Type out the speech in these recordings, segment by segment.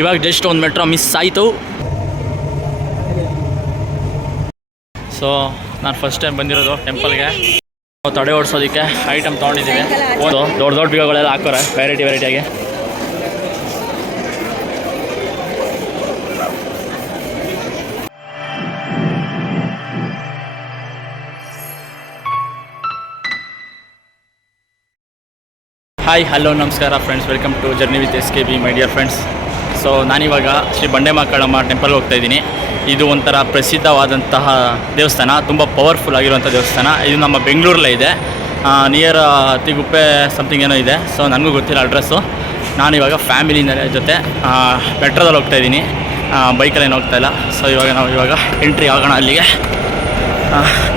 ಇವಾಗ ಜಸ್ಟ್ ಒಂದು metro miss ಆಯಿತು. ಸೊ ನಾನು ಫಸ್ಟ್ ಟೈಮ್ ಬಂದಿರೋದು ಟೆಂಪಲ್ಗೆ ತಡೆ ಓಡಿಸೋದಕ್ಕೆ ಐಟಮ್ ತೊಗೊಂಡಿದ್ದೀನಿ. ಒಂದು ದೊಡ್ಡ ದೊಡ್ಡ ಬೀಗಗಳೆಲ್ಲ ಹಾಕೋರೆ ವೆರೈಟಿ ವೆರೈಟಿಯಾಗಿ ಹಾಯ್ ಹಲೋ ನಮಸ್ಕಾರ friends welcome to journey with S K B my dear friends so ನಾನಿವಾಗ ಶ್ರೀ ಬಂಡೆ ಮಕ್ಕಳಮ್ಮ ಟೆಂಪಲ್ಗೆ ಹೋಗ್ತಾ ಇದ್ದೀನಿ. ಇದು ಒಂಥರ ಪ್ರಸಿದ್ಧವಾದಂತಹ ದೇವಸ್ಥಾನ, ತುಂಬ ಪವರ್ಫುಲ್ ಆಗಿರುವಂಥ ದೇವಸ್ಥಾನ. ಇದು ನಮ್ಮ ಬೆಂಗಳೂರಲ್ಲೇ ಇದೆ. ನಿಯರ್ ತಿಗುಪ್ಪೆ ಸಮಥಿಂಗ್ ಏನೋ ಇದೆ. ಸೊ ನನಗೂ ಗೊತ್ತಿಲ್ಲ ಅಡ್ರೆಸ್ಸು. ನಾನಿವಾಗ ಫ್ಯಾಮಿಲಿ ಜೊತೆ ಮೆಟ್ರೋದಲ್ಲಿ ಹೋಗ್ತಾ ಇದ್ದೀನಿ. ಬೈಕಲ್ಲಿ ಏನು ಹೋಗ್ತಾ ಇಲ್ಲ. ಸೊ ಇವಾಗ ನಾವು ಇವಾಗ ಎಂಟ್ರಿ ಆಗೋಣ ಅಲ್ಲಿಗೆ.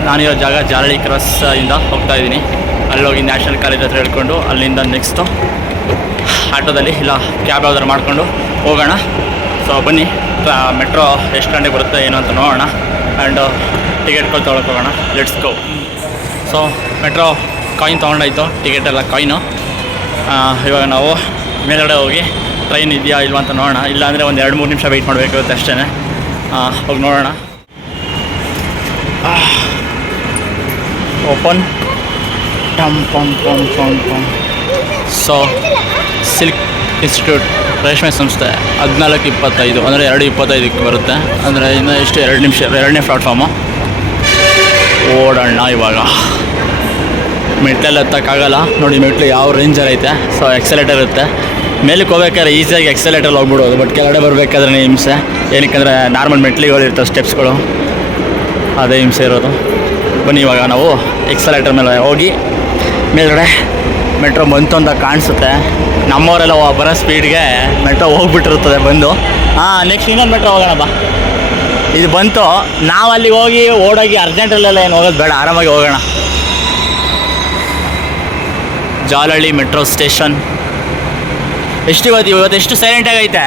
ನಾನಿರೋ ಜಾಗ ಜಾರಳಿ ಕ್ರಾಸ್ ಇಂದ ಹೋಗ್ತಾ ಇದ್ದೀನಿ. ಅಲ್ಲೋಗಿ ನ್ಯಾಷನಲ್ ಕಾಲೇಜ್ ಹತ್ರ ಹೇಳ್ಕೊಂಡು ಅಲ್ಲಿಂದ ನೆಕ್ಸ್ಟು ಆಟೋದಲ್ಲಿ ಇಲ್ಲ ಕ್ಯಾಬ್ ಯಾವ್ದಾರು ಮಾಡಿಕೊಂಡು ಹೋಗೋಣ. ಸೊ ಬನ್ನಿ. ಮೆಟ್ರೋ ಎಷ್ಟು ಗಂಟೆಗೆ ಬರುತ್ತೆ, ಏನು ಅಂತ ನೋಡೋಣ. ಆ್ಯಂಡ್ ಟಿಕೆಟ್ಗಳು ತೊಗೊಳಕ್ಕೆ ಹೋಗೋಣ. Let's go so metro coin ತೊಗೊಂಡಾಯ್ತು. Ticket ಎಲ್ಲ ಕಾಯಿನು ಇವಾಗ ನಾವು ಮೇಲ್ಗಡೆ ಹೋಗಿ ಟ್ರೈನ್ ಇದೆಯಾ ಇಲ್ವಾ ಅಂತ ನೋಡೋಣ. ಇಲ್ಲಾಂದರೆ ಒಂದು ಎರಡು ಮೂರು ನಿಮಿಷ ವೆಯ್ಟ್ ಮಾಡಬೇಕಾಗುತ್ತೆ ಅಷ್ಟೇ ಹೋಗಿ ನೋಡೋಣ. ಓಪನ್ ಟಮ್ ಪಮ್ ಪಮ್ ಪಮ್ ಪಮ್ ಸೊ ಸಿಲ್ಕ್ ಇನ್ಸ್ಟಿಟ್ಯೂಟ್ ರೇಷ್ಮೆ ಸಂಸ್ಥೆ ಹದಿನಾಲ್ಕು ಇಪ್ಪತ್ತೈದು, ಅಂದರೆ ಎರಡು ಇಪ್ಪತ್ತೈದಕ್ಕೆ ಬರುತ್ತೆ. ಅಂದರೆ ಇನ್ನು ಎಷ್ಟು? ಎರಡು ನಿಮಿಷ, ಎರಡನೇ ಪ್ಲಾಟ್ಫಾರ್ಮು ಓಡೋಣ ಇವಾಗ. ಮೆಟ್ಲಲ್ಲಿ ಹತ್ತಕ್ಕಾಗಲ್ಲ ನೋಡಿ ಮೆಟ್ಲು ಯಾವ ರೇಂಜರ್ ಐತೆ. ಸೊ ಎಕ್ಸಲೇಟರ್ ಇರುತ್ತೆ. ಮೇಲಕ್ಕೆ ಹೋಗ್ಬೇಕಾದ್ರೆ ಈಸಿಯಾಗಿ ಎಕ್ಸಲೇಟರ್ಲ್ಲಿ ಹೋಗ್ಬಿಡೋದು. ಬಟ್ ಕೆಳಗಡೆ ಬರಬೇಕಾದ್ರೆ ಹಿಂಸೆ. ಏನಕ್ಕೆ ನಾರ್ಮಲ್ ಮೆಟ್ಲಿಗಳು ಇರ್ತವೆ ಸ್ಟೆಪ್ಸ್ಗಳು ಅದೇ ಹಿಂಸೆ ಇರೋದು. ಬನ್ನಿ ಇವಾಗ ನಾವು ಎಕ್ಸಲೇಟರ್ ಮೇಲೆ ಹೋಗಿ, ಮೇಲ್ಗಡೆ ಮೆಟ್ರೋ ಬಂತು ಅಂತ ಕಾಣಿಸುತ್ತೆ. ನಮ್ಮವರೆಲ್ಲ ಬರೋ ಸ್ಪೀಡ್ಗೆ ಮೆಟ್ರೋ ಹೋಗ್ಬಿಟ್ಟಿರ್ತದೆ ಬಂದು. ಹಾಂ ನೆಕ್ಸ್ಟ್ ಇನ್ನೊಂದು ಮೆಟ್ರೋ ಹೋಗೋಣ ಬಾ. ಇದು ಬಂತು. ನಾವು ಅಲ್ಲಿಗೆ ಹೋಗಿ ಓಡೋಗಿ ಅರ್ಜೆಂಟಲ್ಲೆಲ್ಲ ಏನು ಹೋಗೋದು ಬೇಡ ಆರಾಮಾಗಿ ಹೋಗೋಣ. Jalahalli metro station. ಎಷ್ಟು ಇವತ್ತು ಇವತ್ತು ಎಷ್ಟು ಸೈಲೆಂಟಾಗಿ ಐತೆ?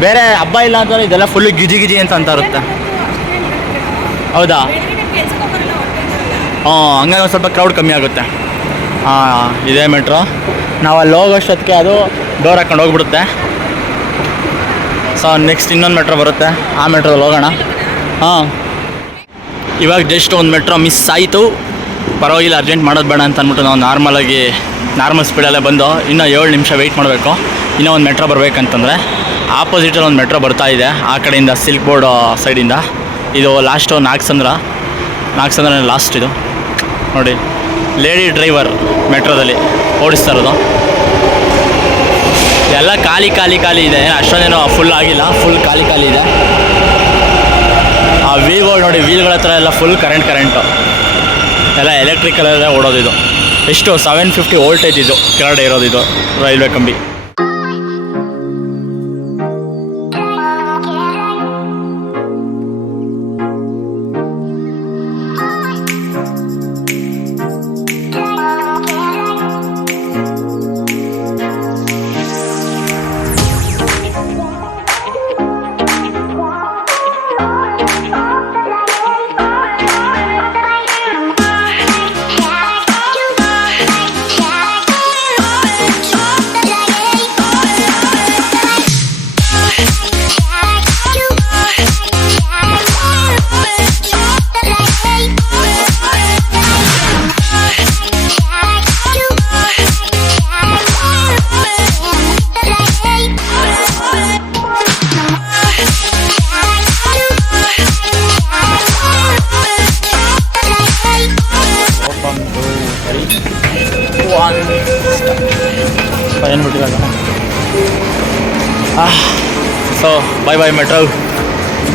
ಬೇರೆ ಹಬ್ಬ ಇಲ್ಲ ಅಂತಂದ್ರೆ ಇದೆಲ್ಲ ಫುಲ್ ಗಿಜಿ ಗಿಜಿ ಅಂತ ಅಂತ ಇರುತ್ತೆ. ಹೌದಾ? ಹಾಂ ಹಂಗಾಗಿ ಒಂದು ಸ್ವಲ್ಪ ಕ್ರೌಡ್ ಕಮ್ಮಿ ಆಗುತ್ತೆ. ಹಾಂ ಇದೇ ಮೆಟ್ರೋ ನಾವು ಅಲ್ಲಿ ಹೋಗೋಷ್ಟೊತ್ತಿಗೆ ಅದು ಡೋರ್ ಹಾಕೊಂಡು ಹೋಗ್ಬಿಡುತ್ತೆ. ಸೊ ನೆಕ್ಸ್ಟ್ ಇನ್ನೊಂದು ಮೆಟ್ರೋ ಬರುತ್ತೆ. ಆ ಮೆಟ್ರೋದಲ್ಲಿ ಹೋಗೋಣ. ಹಾಂ. ಇವಾಗ ಜಸ್ಟ್ ಒಂದು ಮೆಟ್ರೋ ಮಿಸ್ ಆಯಿತು. ಪರವಾಗಿಲ್ಲ ಅರ್ಜೆಂಟ್ ಮಾಡೋದು ಬೇಡ ಅಂತ ಅಂದ್ಬಿಟ್ಟು ನಾವು ನಾರ್ಮಲಾಗಿ ನಾರ್ಮಲ್ ಸ್ಪೀಡಲ್ಲೇ ಬಂದು ಇನ್ನೂ ಏಳು ನಿಮಿಷ ವೆಯ್ಟ್ ಮಾಡಬೇಕು. ಇನ್ನೂ ಒಂದು ಮೆಟ್ರೋ ಬರಬೇಕಂತಂದರೆ ಆಪೋಸಿಟಲ್ಲಿ ಒಂದು ಮೆಟ್ರೋ ಬರ್ತಾ ಇದೆ. ಆ ಕಡೆಯಿಂದ ಸಿಲ್ಕ್ ಬೋರ್ಡ್ ಸೈಡಿಂದ ಇದು. ಲಾಸ್ಟು ನಾಗಸಂದ್ರ. ನಾಗಸಂದ್ರ ಲಾಸ್ಟ್ ಇದು. ನೋಡಿ. ಲೇಡಿ ಡ್ರೈವರ್ ಮೆಟ್ರೋದಲ್ಲಿ ಓಡಿಸ್ತಾ ಇರೋದು. ಎಲ್ಲ ಖಾಲಿ ಖಾಲಿ ಖಾಲಿ ಇದೆ. ಅಷ್ಟೊಂದೇನೋ ಫುಲ್ ಆಗಿಲ್ಲ. ಫುಲ್ ಖಾಲಿ ಖಾಲಿ ಇದೆ. ಆ ವೀಲ್ಗಳು ನೋಡಿ ವೀಲ್ಗಳ ಹತ್ರ ಎಲ್ಲ ಫುಲ್ ಕರೆಂಟ್ ಕರೆಂಟು ಎಲ್ಲ ಎಲೆಕ್ಟ್ರಿಕಲ್ ಓಡೋದು ಇದು. ಎಷ್ಟು? ಸೆವೆನ್ ಫಿಫ್ಟಿ ವೋಲ್ಟೇಜ್ ಇದು. ಕೆಳಗಡೆ ಇರೋದು ರೈಲ್ವೆ ಕಂಬಿ. ಬಾಯ್ ಬೈ ಮೆಟ್ರೋ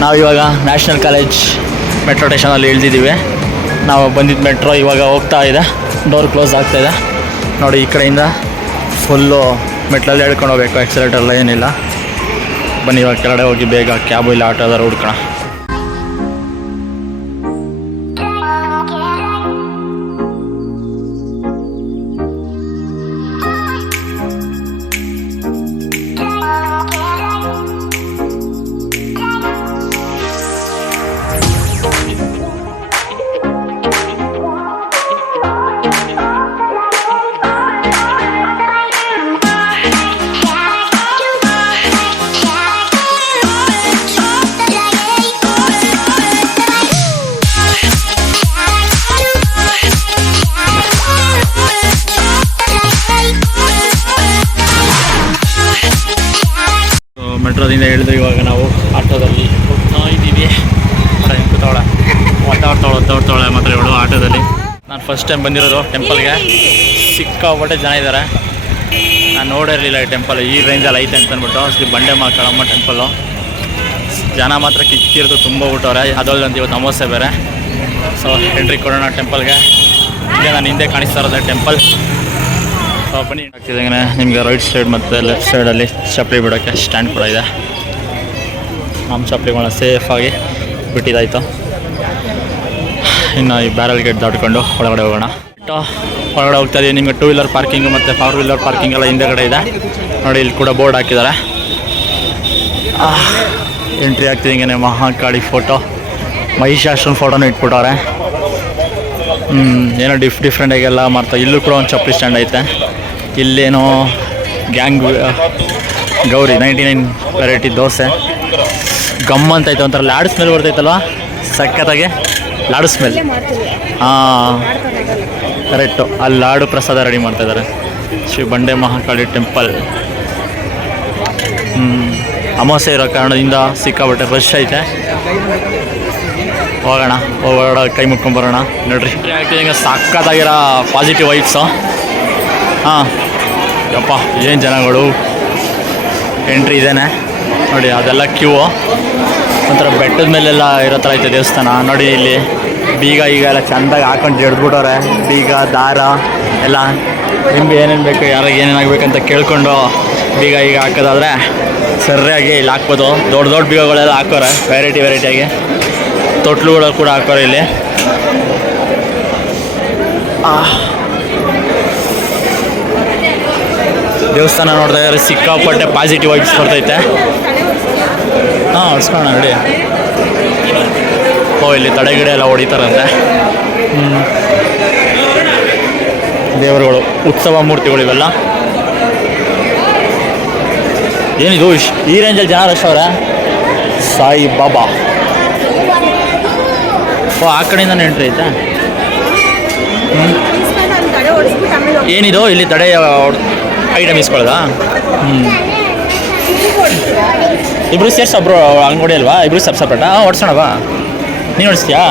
ನಾವು ಇವಾಗ ನ್ಯಾಷನಲ್ ಕಾಲೇಜ್ ಮೆಟ್ರೋ ಸ್ಟೇಷನಲ್ಲಿ ಇಳಿದಿದ್ದೀವಿ. ನಾವು ಬಂದಿದ್ದ ಮೆಟ್ರೋ ಇವಾಗ ಹೋಗ್ತಾ ಇದೆ. ಡೋರ್ ಕ್ಲೋಸ್ ಆಗ್ತಾ ಇದೆ. ನೋಡಿ, ಈ ಕಡೆಯಿಂದ ಫುಲ್ಲು ಮೆಟ್ಲಲ್ಲಿ ಹೇಳ್ಕೊಂಡು ಹೋಗ್ಬೇಕು. ಎಕ್ಸಲೇಟರ್ ಏನಿಲ್ಲ. ಬನ್ನಿ, ಇವಾಗ ಕೆಳಗಡೆ ಹೋಗಿ ಬೇಗ ಕ್ಯಾಬು ಇಲ್ಲ, ಆಟೋ ಹುಡ್ಕೋಣ ಒತ್ತಾಡ್ತಾವಳೆ ಮಾತ್ರ ಇವಳು ಆಟೋದಲ್ಲಿ. ನಾನು ಫಸ್ಟ್ ಟೈಮ್ ಬಂದಿರೋದು ಟೆಂಪಲ್ಗೆ ಸಿಕ್ಕಾಪಟ್ಟೆ ಜನ ಇದ್ದಾರೆ. ನಾನು ನೋಡಿರಲಿಲ್ಲ ಈ ಟೆಂಪಲ್ ಈ ರೇಂಜಲ್ಲಿ ಐತೆ ಅಂತ ಅಂದ್ಬಿಟ್ಟು. ಅಷ್ಟು ಬಂಡೆ ಮಕ್ಕಳಮ್ಮ ಟೆಂಪಲ್ಲು ಜನ ಮಾತ್ರ ಕಿಕ್ಕಿರೋದು ತುಂಬ ಬಿಟ್ಟವ್ರೆ ಅದಲ್ಲದಂತ ಇವತ್ತು ಅಮಾವಾಸ್ಯೆ ಬೇರೆ. ಸೊ ಎಂಟ್ರಿ ಕೊಡೋಣ ಟೆಂಪಲ್ಗೆ ಈಗ ನಾನು ಹಿಂದೆ ಕಾಣಿಸ್ತಾ ಇರೋದೇ ಟೆಂಪಲ್ ಸೊ ಬನ್ನಿ. ಆಗ್ತಿದ್ದಂಗೆ ನಿಮಗೆ ರೈಟ್ ಸೈಡ್ ಮತ್ತು ಲೆಫ್ಟ್ ಸೈಡಲ್ಲಿ ಚಪ್ಪಲಿ ಬಿಡೋಕ್ಕೆ ಸ್ಟ್ಯಾಂಡ್ ಕೂಡ ಇದೆ. ನಮ್ಮ ಚಪ್ಪಲಿಗಳನ್ನ ಸೇಫಾಗಿ ಬಿಟ್ಟಿದ್ದಾಯ್ತು. ಇನ್ನು ಈ ಬ್ಯಾರಲ್ ಗೇಟ್ ದಾಟ್ಕೊಂಡು ಒಳಗಡೆ ಹೋಗೋಣ. ಹೊರಗಡೆ ಹೋಗ್ತಾ ಇದೀವಿ ನಿಮಗೆ ಟೂ ವೀಲರ್ ಪಾರ್ಕಿಂಗ್ ಮತ್ತು ಫೋರ್ ವೀಲರ್ ಪಾರ್ಕಿಂಗ್ ಎಲ್ಲ ಹಿಂದೆಗಡೆ ಇದೆ. ನೋಡಿ, ಇಲ್ಲಿ ಕೂಡ ಬೋರ್ಡ್ ಹಾಕಿದ್ದಾರೆ. ಎಂಟ್ರಿ ಆಗ್ತಿದೆ ಹಿಂಗೆ ಮಹಾಕಾಳಿ ಫೋಟೋ ಮಹಿಷಾಶ್ರಮ್ ಫೋಟೋನ ಇಟ್ಬಿಟ್ಟವ್ರೆ. ಹ್ಞೂ ಏನೋ ಡಿಫ್ ಡಿಫ್ರೆಂಟಾಗೆಲ್ಲ ಮಾಡ್ತಾ ಇಲ್ಲೂ ಕೂಡ ಒಂದು ಚಪ್ಪಲಿ ಸ್ಟ್ಯಾಂಡ್ ಐತೆ. ಇಲ್ಲೇನೋ gang Gauri ninety nine variety dosa. Gum ಅಂತ ಐತೆ ಒಂಥರ ಲ್ಯಾಡ್ಸ್ ಸ್ಮೆಲ್ ಬರ್ತೈತಲ್ವ? ಸಖತ್ತಾಗಿ. ಲಾಡು ಸ್ಮೆಲ್ ಹಾಂ. ಕರೆಕ್ಟು. ಅಲ್ಲಿ ಲಾಡು ಪ್ರಸಾದ ರೆಡಿ ಮಾಡ್ತಾ ಇದ್ದಾರೆ ಶ್ರೀ ಬಂಡೆ ಮಹಾಕಾಳಿ ಟೆಂಪಲ್. ಅಮಾವಾಸ್ಯೆ ಇರೋ ಕಾರಣದಿಂದ ಸಿಕ್ಕಾಬಟ್ಟೆ ರಶ್ ಐತೆ. ಹೋಗೋಣ. ಹೋಗೋಣ ಕೈ ಮುಟ್ಕೊಂಬರೋಣ. ನೋಡ್ರಿ. ಹಿಂಗೆ ಸಕ್ಕತ್ತಾಗಿರೋ ಪಾಸಿಟಿವ್ ವೈಬ್ಸು ಹಾಂ. ಯಪ್ಪ ಏನು ಜನಗಳು? ಎಂಟ್ರಿ ಇದೇನೆ. ನೋಡಿ ಅದೆಲ್ಲ ಕ್ಯೂ ಒಂಥರ ಬೆಟ್ಟದ ಮೇಲೆಲ್ಲ ಇರೋ ಥರ ಐತೆ ದೇವಸ್ಥಾನ. ನೋಡಿ ಇಲ್ಲಿ. ಬೀಗ ಈಗ ಎಲ್ಲ ಚೆಂದಾಗಿ ಹಾಕೊಂಡು ಜಡ್ದ್ಬಿಟ್ಟವ್ರೆ ಬೀಗ, ದಾರ, ಎಲ್ಲ. ನಿಮ್ಗೆ ಏನೇನು ಬೇಕು, ಯಾರಿಗೆ ಏನೇನು ಆಗಬೇಕಂತ ಕೇಳ್ಕೊಂಡು ಬೀಗ ಈಗ ಹಾಕೋದಾದ್ರೆ ಸರಿಯಾಗಿ ಇಲ್ಲಿ ಹಾಕ್ಬೋದು. ದೊಡ್ಡ ದೊಡ್ಡ ಬೀಗಗಳೆಲ್ಲ ಹಾಕೋರೆ ವೆರೈಟಿ ವೆರೈಟಿಯಾಗಿ ತೊಟ್ಲುಗಳು ಕೂಡ ಹಾಕೋರೆ ಇಲ್ಲಿ. ದೇವಸ್ಥಾನ ದೇವಸ್ಥಾನ ನೋಡಿದಾಗ ಸಿಕ್ಕಾಪಟ್ಟೆ ಪಾಸಿಟಿವ್ ವೈಬ್ಸ್ ಬರ್ತೈತೆ. ಹಾಂ, ಹೊಡ್ಸ್ಕೊಳ್ಳೋಣ, ನೋಡಿ. ಓ ಇಲ್ಲಿ ತಡೆಗಿಡೆ ಎಲ್ಲ ಹೊಡಿತಾರಂತೆ. ದೇವರುಗಳು, ಉತ್ಸವ ಮೂರ್ತಿಗಳು ಇವೆಲ್ಲ. ಏನಿದು? ಈ ರೇಂಜಲ್ಲಿ ಜನ ರಶ್ ಅವರ? ಸಾಯಿ ಬಾಬಾ. ಓ, ಆ ಕಡೆಯಿಂದ ಎಂಟ್ರಿ ಐತೆ? ಏನಿದು? ಇಲ್ಲಿ ತಡೆ ಐಟಮ್ ಇಸ್ಕೊಳ್ಳೋದಾ ಹ್ಞೂ ಇಬ್ರು ಸೇರ್ಸ ಒಬ್ರು ಅಂಗಡಿ ಅಲ್ವಾ? ಇಬ್ರು ಸಪ್ ಸಪ್ರೇಟಾ? ಓಡಿಸೋಣ ನೀನು ಓಡಿಸ್ತೀಯಾ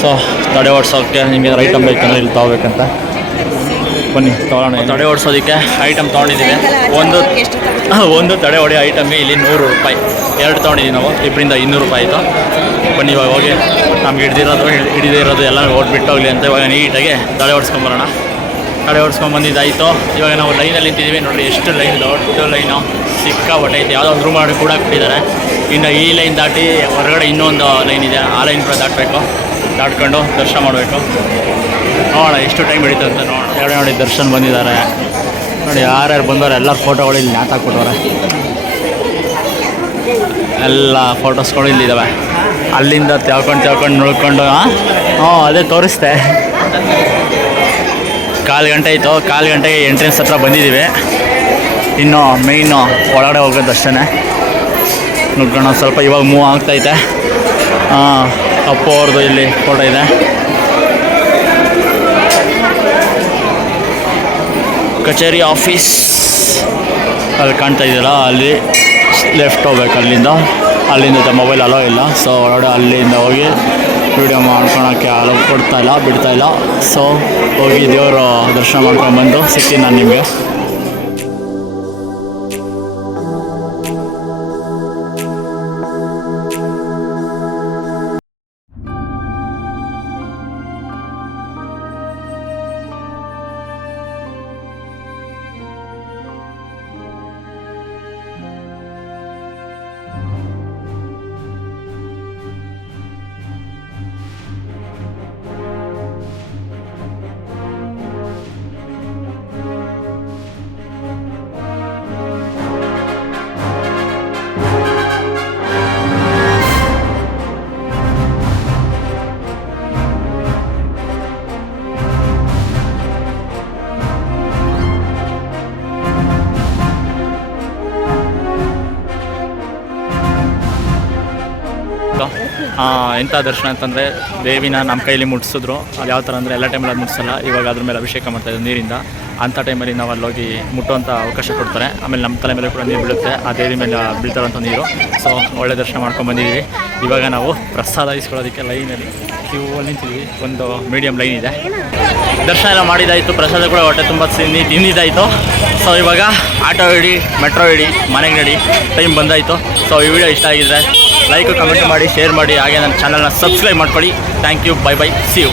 ಸೊ ತಡೆ ಓಡಿಸೋಕ್ಕೆ ನಿಮಗೆ ಐಟಮ್ ಬೇಕಂದ್ರೆ ಇಲ್ಲಿ ತೊಗೋಬೇಕಂತ. ಬನ್ನಿ ತೊಗೊಳ್ಳೋಣ ತಡೆ ಓಡಿಸೋದಕ್ಕೆ ಐಟಮ್ ತೊಗೊಂಡಿದ್ದೀವಿ. ಒಂದು ಹಾಂ, ಒಂದು ತಡೆ ಹೊಡೆ ಐಟಮ್ಗೆ ಇಲ್ಲಿ ನೂರು ರೂಪಾಯಿ. ಎರಡು ತೊಗೊಂಡಿದ್ದೀವಿ ನಾವು ಇಬ್ಬರಿಂದ ಇನ್ನೂರು ರೂಪಾಯಿ ಆಯಿತು. ಬನ್ನಿ ಇವಾಗ ಹೋಗಿ ನಮ್ಗೆ ಹಿಡ್ದಿರೋದು ಹಿಡಿದಿರೋದು ಎಲ್ಲ ಓಡ್ಬಿಟ್ಟು ಹೋಗ್ಲಿ ಅಂತ ಇವಾಗ ನೀಟಾಗಿ ತಡೆ ಓಡಿಸ್ಕೊಂಬರೋಣ. ತಡೆ ಓಡಿಸ್ಕೊಂಡು ಬಂದಿದ್ದಾಯಿತು ಇವಾಗ ನಾವು ಲೈನಲ್ಲಿ ನಿಂತಿದ್ದೀವಿ. ನೋಡಿ ಎಷ್ಟು ಲೈನ್ ದೊಡ್ಡ ಲೈನು ಸಿಕ್ಕ ಹೊಟ್ಟೈತೆ ಯಾವುದೋ ಒಂದು ರೂಮ್ ಮಾಡಿ ಕೂಡ ಕೊಟ್ಟಿದ್ದಾರೆ ಇನ್ನು ಈ ಲೈನ್ ದಾಟಿ ಹೊರಗಡೆ ಇನ್ನೊಂದು ಲೈನ್ ಇದೆ. ಆ ಲೈನ್ ಕೂಡ ದಾಟಬೇಕು. ದಾಟ್ಕೊಂಡು ದರ್ಶನ ಮಾಡಬೇಕು. ನೋಡೋಣ, ಎಷ್ಟು ಟೈಮ್ ಹಿಡಿತು ಅಂತ ನೋಡೋಣ. ಎರಡು ನೋಡಿ, ದರ್ಶನ್ ಬಂದಿದ್ದಾರೆ. ನೋಡಿ, ಯಾರ್ಯಾರು ಬಂದವರು, ಎಲ್ಲರ ಫೋಟೋಗಳು ಇಲ್ಲಿ ನ್ಯಾತಾಕ್ಬಿಟ್ಟವ್ರೆ ಎಲ್ಲ ಫೋಟೋಸ್ಗಳು ಇಲ್ಲಿದ್ದಾವೆ ಅಲ್ಲಿಂದ ತೇಳ್ಕೊಂಡು ತೇಳ್ಕೊಂಡು ನೋಡ್ಕೊಂಡು ಹ್ಞೂ ಅದೇ ತೋರಿಸ್ದೆ ಕಾಲು ಗಂಟೆ ಆಯಿತು, ಕಾಲು ಗಂಟೆಗೆ ಎಂಟ್ರೆನ್ಸ್ ಹತ್ರ ಬಂದಿದ್ದೀವಿ. ಇನ್ನು ಮೇಯ್ನು ಒಳಗಡೆ ಹೋಗೋದು ಅಷ್ಟೇ ನುಗ್ಗೋಣ ಸ್ವಲ್ಪ ಇವಾಗ ಮೂವ್ ಆಗ್ತೈತೆ. ಅಪ್ಪು ಅವ್ರದ್ದು ಇಲ್ಲಿ ಫೋಟೋ ಇದೆ. ಕಚೇರಿ ಆಫೀಸ್ ಅಲ್ಲಿ ಕಾಣ್ತಾ ಇದ್ದೀರ? ಅಲ್ಲಿ ಲೆಫ್ಟ್ ಹೋಗ್ಬೇಕು ಅಲ್ಲಿಂದ. ಅಲ್ಲಿಂದ ಮೊಬೈಲ್ ಅಲೋ ಇಲ್ಲ. ಸೊ ಒಳಗಡೆ ಅಲ್ಲಿಂದ ಹೋಗಿ ವೀಡಿಯೋ ಮಾಡ್ಕೊಳಕ್ಕೆ ಅಲೋ ಕೊಡ್ತಾ ಇಲ್ಲ, ಬಿಡ್ತಾ ಇಲ್ಲ. ಸೊ ಹೋಗಿ ದೇವರು ದರ್ಶನ ಮಾಡ್ಕೊಂಡು ಬಂದು ಸಿಗ್ತೀನಿ ನಾನು ನಿಮಗೆ. ಎಂಥ ದರ್ಶನ ಅಂತಂದರೆ ದೇವಿನ ನಮ್ಮ ಕೈಯಲ್ಲಿ ಮುಟ್ಸಿದ್ರು. ಅದು ಯಾವ ಥರ ಅಂದರೆ ಎಲ್ಲ ಟೈಮಲ್ಲಿ ಅದು ಮುಟ್ಸಲ್ಲ. ಇವಾಗ ಅದ್ರ ಮೇಲೆ ಅಭಿಷೇಕ ಮಾಡ್ತಾಯಿದ್ರು ನೀರಿಂದ. ಅಂಥ ಟೈಮಲ್ಲಿ ನಾವು ಅಲ್ಲಿ ಹೋಗಿ ಮುಟ್ಟುವಂಥ ಅವಕಾಶ ಕೊಡ್ತಾರೆ. ಆಮೇಲೆ ನಮ್ಮ ತಲೆ ಮೇಲೆ ಕೂಡ ನೀರು ಬೀಳುತ್ತೆ. ಆ ದೇವಿ ಮೇಲೆ ಬೀಳ್ತಾರಂಥ ನೀರು. ಸೊ ಒಳ್ಳೆ ದರ್ಶನ ಮಾಡ್ಕೊಂಡು ಬಂದಿದ್ದೀವಿ. ಇವಾಗ ನಾವು ಪ್ರಸಾದ ಇಸ್ಕೊಳ್ಳೋದಕ್ಕೆ ಲೈನಲ್ಲಿ ಕ್ಯೂ ನಿಂತಿದ್ವಿ ಒಂದು ಮೀಡಿಯಂ ಲೈನ್ ಇದೆ. ದರ್ಶನ ಎಲ್ಲ ಮಾಡಿದಾಯಿತು. ಪ್ರಸಾದ ಕೂಡ ಹೊಟ್ಟೆ ತುಂಬ ತಿಂದು ತಿಂದಿದ್ದಾಯಿತು. ಸೊ ಇವಾಗ ಆಟೋ ಹಿಡಿ, ಮೆಟ್ರೋ ಹಿಡಿ, ಮನೆಗೆ ನಡಿ. ಟೈಮ್ ಬಂದಾಯಿತು. ಸೊ ಈ ವಿಡಿಯೋ ಇಷ್ಟ ಆಗಿದ್ರೆ ಲೈಕ್ ಕಮೆಂಟ್ ಮಾಡಿ ಶೇರ್ ಮಾಡಿ, ಹಾಗೆ ನನ್ನ ಚಾನಲ್ನ ಸಬ್ಸ್ಕ್ರೈಬ್ ಮಾಡ್ಕೊಳ್ಳಿ. Thank you bye bye see you